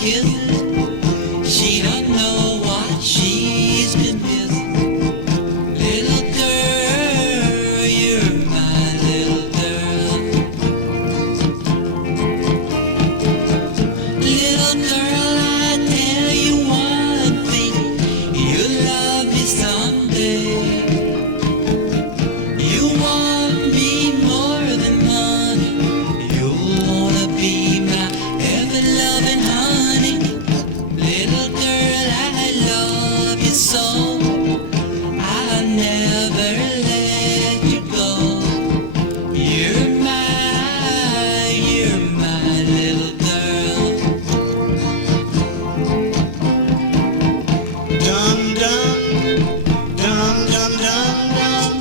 kisses. She don't know what she's been missing. Little girl, you're my little girl. Little girl, I tell you one thing, you'll love me someday. You want me more than money. You wanna be my ever-loving honey. Little girl, I love you so. I'll never let you go. You're my little girl. Dum dum, dum dum dum dum,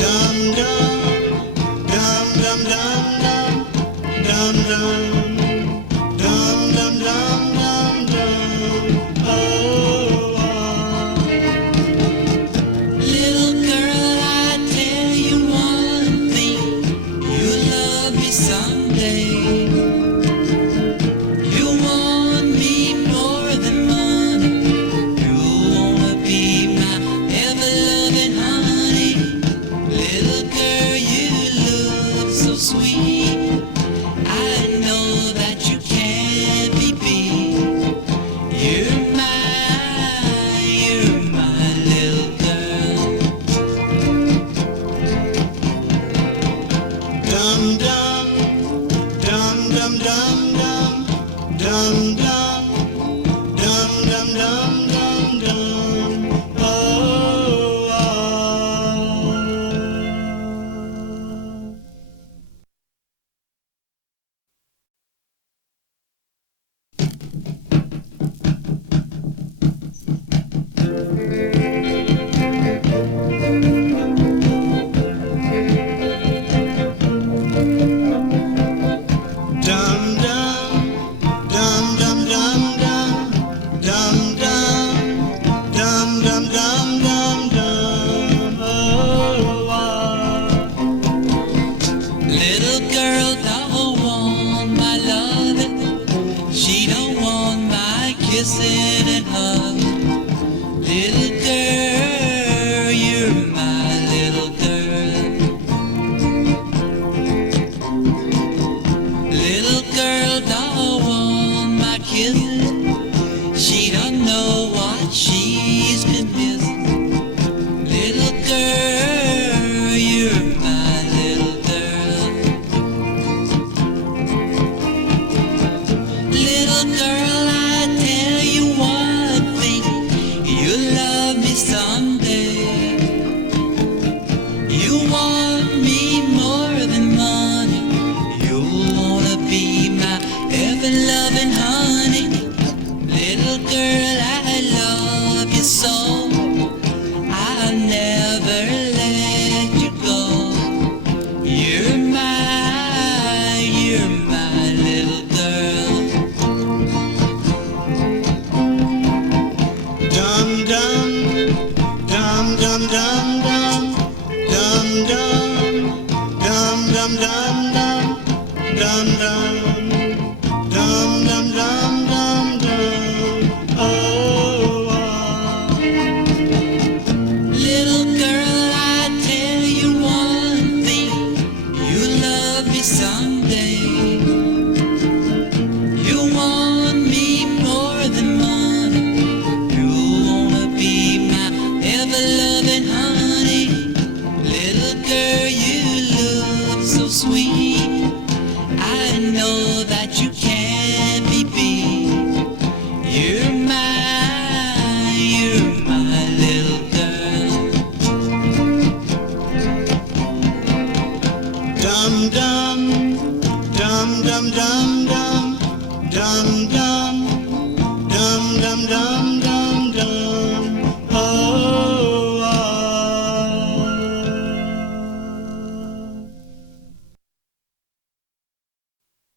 dum dum, dum dum dum dum, dum dum, dum dum dum dum dum. Oh, Little girl, I tell you one thing, you'll love me someday. You want me more than money. You wanna be my ever-loving honey. Little girl, you look so sweet. I know that you can't be beat. You're my little girl. dum dum, dum dum dum dum, dum dum, dum dum dum dum dum. Oh. Dum dum, dum dum dum dum, dum dum, dum dum dum dum dum. Oh, Little girl don't want my loving. She don't want my kissing and hugging. Little girl, you're my little girl. Little girl don't want my kisses. She don't know what she's been missing. Little girl, you're my little girl. Little girl, I tell you one thing, you'll love me someday. You want me more than money. You wanna be my ever-loving honey. Little girl, I love you so. I'll never let you go. You're my little girl. dum dum, dum dum dum dum, dum dum, dum dum dum dum, dum dum, dum dum dum dum dum. Oh. Little girl, I tell you one thing, you'll love me someday. You want me more than money. You wanna be my ever-loving honey. Little girl, you look so sweet. I know that you can't be beat. You're my little girl. Dum dum, dum dum dum dum, dum dum, dum dum dum